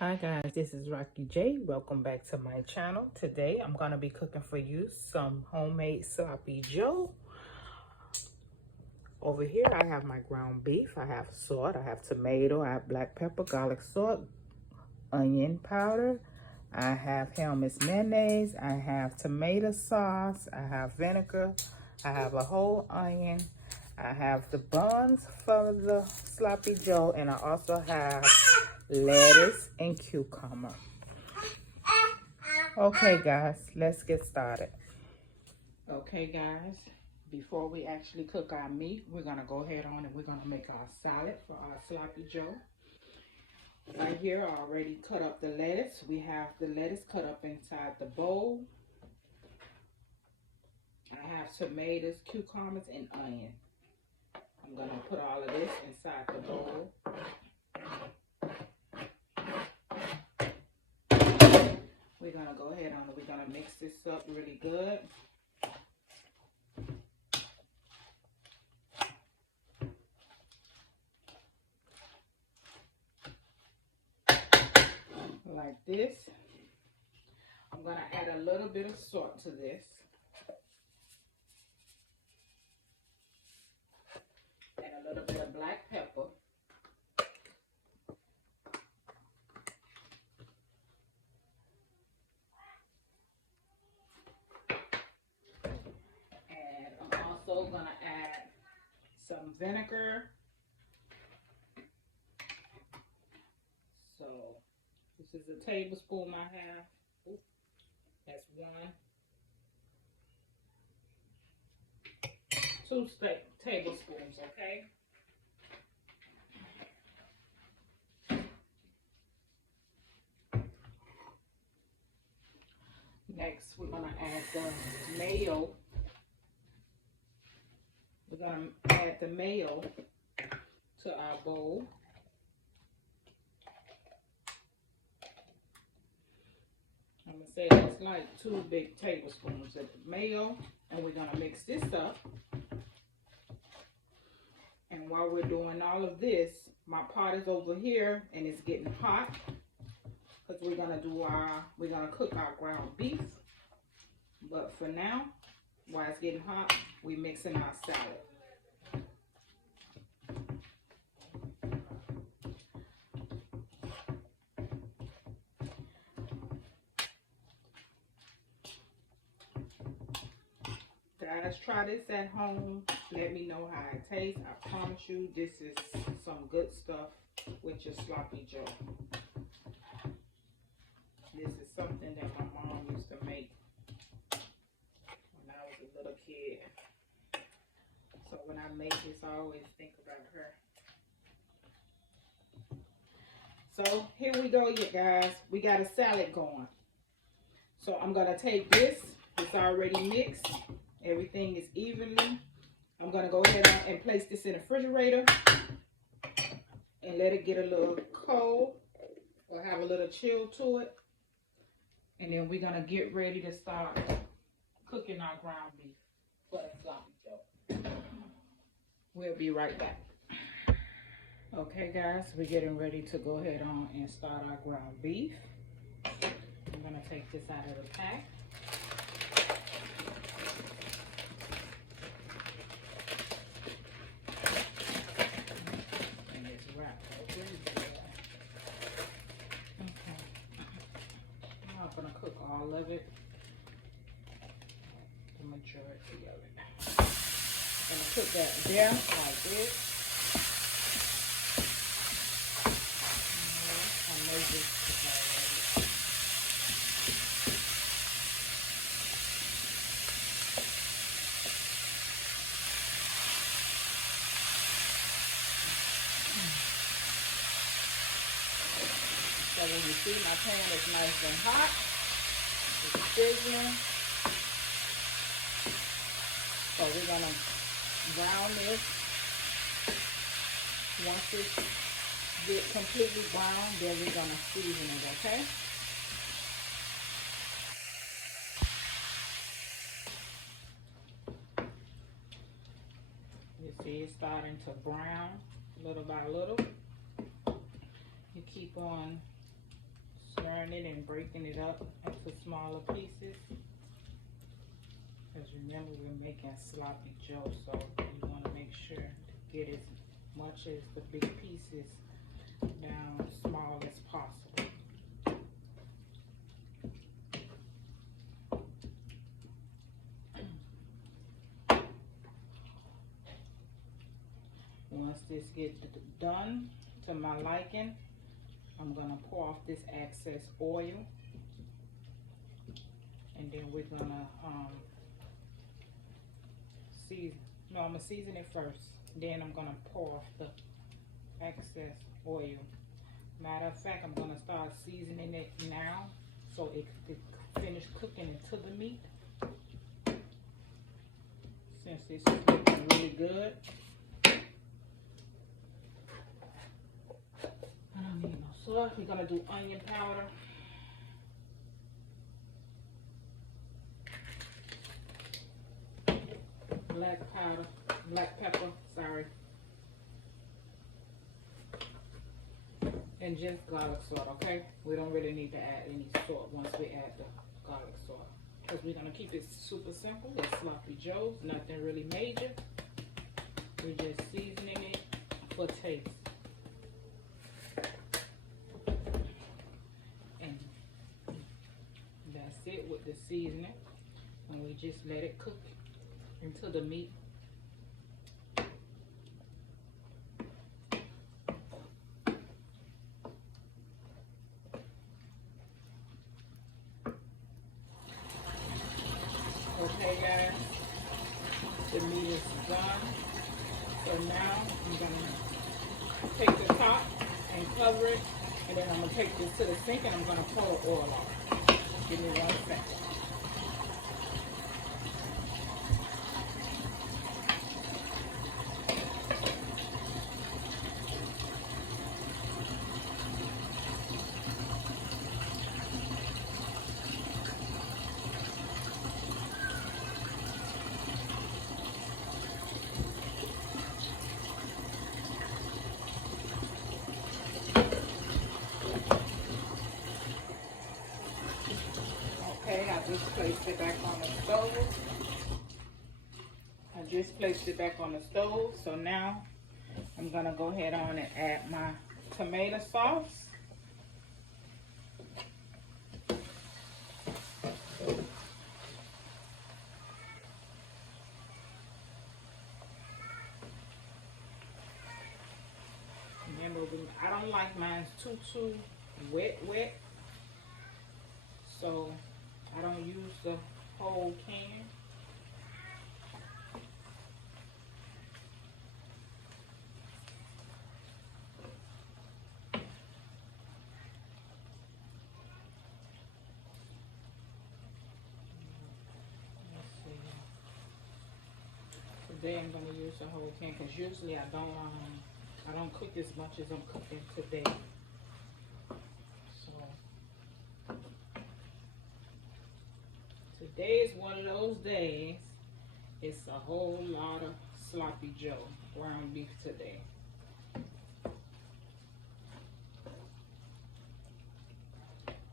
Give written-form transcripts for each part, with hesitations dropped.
Hi guys, this is Rocky J. Welcome back to my channel. Today I'm going to be cooking for you some homemade sloppy joe. Over here I have my ground beef, I have salt, I have tomato, I have black pepper, garlic salt, onion powder, I have Hellmann's mayonnaise, I have tomato sauce, I have vinegar, I have a whole onion, I have the buns for the sloppy joe, and I also have lettuce and cucumber. Okay guys, let's get started. Okay guys, before we actually cook our meat, we're gonna go ahead on and we're gonna make our salad for our sloppy joe. Right here I already cut up the lettuce. We have the lettuce cut up inside the bowl. I have tomatoes, cucumbers, and onion. I'm gonna put all of this inside the bowl. We're gonna go ahead on and we're gonna mix this up really good. Like this. I'm gonna add a little bit of salt to this. And a little bit of black pepper. And I'm also gonna add some vinegar. So this is a tablespoon I have. Ooh, that's one. 2 tablespoons, okay? Next, we're gonna add the mayo. We're gonna add the mayo to our bowl. I'm gonna say that's like 2 big tablespoons of mayo, and we're gonna mix this up. And while we're doing all of this, my pot is over here and it's getting hot because we're gonna cook our ground beef. But for now, while it's getting hot, we're mixing our salad. Guys, try this at home. Let me know how it tastes. I promise you, this is some good stuff with your sloppy joe. This is something that my mom used to make when I was a little kid. So when I make this, I always think about her. So here we go, you guys. We got a salad going. So I'm gonna take this. It's already mixed. Everything is evenly. I'm gonna go ahead and place this in the refrigerator and let it get a little cold or have a little chill to it. And then we're gonna get ready to start cooking our ground beef for the sloppy joe. We'll be right back. Okay guys, we're getting ready to go ahead on and start our ground beef. I'm gonna take this out of the pack. And it's wrapped open. Okay. I'm not gonna cook all of it. The majority of it. I'm gonna put that there like this. I know this is already. So when you see my pan is nice and hot, it's sizzling. So we're gonna brown this. Once it gets completely brown, then we're gonna season it, okay? You see it's starting to brown little by little. You keep on stirring it and breaking it up into smaller pieces. Because remember, we're making sloppy joe, so you want to make sure to get as much as the big pieces down small as possible. Once this gets done to my liking, I'm going to pour off this excess oil, and then we're going to I'm going to season it first. Then I'm going to pour off the excess oil. Matter of fact, I'm going to start seasoning it now so it can finish cooking into the meat. Since this is looking really good. I don't need no salt. We're going to do onion powder. Black pepper, sorry. And just garlic salt, okay? We don't really need to add any salt once we add the garlic salt. Because we're going to keep it super simple. It's sloppy joes, nothing really major. We're just seasoning it for taste. And that's it with the seasoning. And we just let it cook into the meat. Okay guys, the meat is done. So now I'm gonna take the top and cover it, and then I'm gonna take this to the sink and I'm gonna pour the oil off. Give me 1 second. Okay, I just placed it back on the stove. So now I'm gonna go ahead on and add my tomato sauce. Remember, I don't like mine too wet. So I don't use the whole can. Let's see. Today I'm gonna use the whole can because usually I don't cook as much as I'm cooking today. Today is one of those days. It's a whole lot of sloppy joe, ground beef today.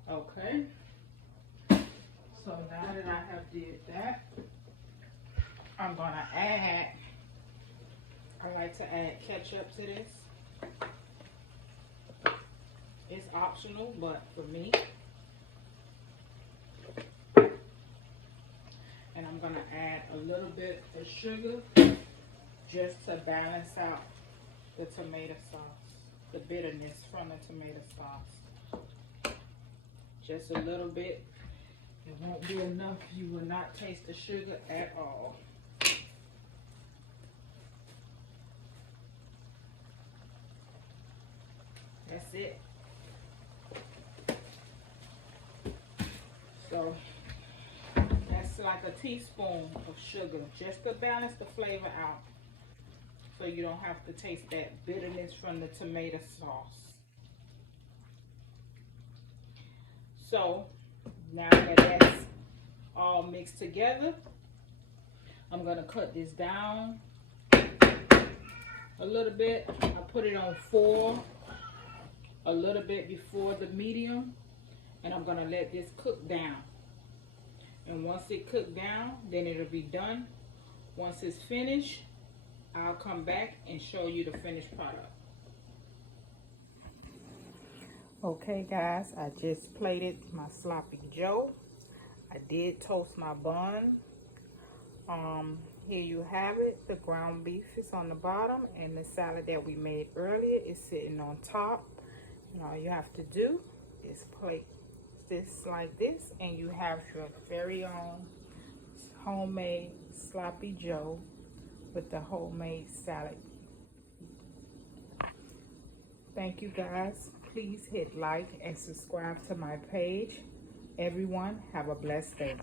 Okay. So now that I have did that, I'm gonna add, I like to add ketchup to this. It's optional, but for me. And I'm going to add a little bit of sugar just to balance out the tomato sauce, the bitterness from the tomato sauce. Just a little bit. It won't be enough. You will not taste the sugar at all. That's it. So that's like a teaspoon of sugar just to balance the flavor out, so you don't have to taste that bitterness from the tomato sauce. So now that that's all mixed together, I'm gonna cut this down a little bit. I put it on 4 a little bit before the medium, And I'm gonna let this cook down. And once it cooked down, then it'll be done. Once it's finished, I'll come back and show you the finished product. Okay guys, I just plated my sloppy joe. I did toast my bun. Here you have it. The ground beef is on the bottom and the salad that we made earlier is sitting on top. And all you have to do is plate this like this and you have your very own homemade sloppy joe with the homemade salad. Thank you guys. Please hit like and subscribe to my page. Everyone have a blessed day.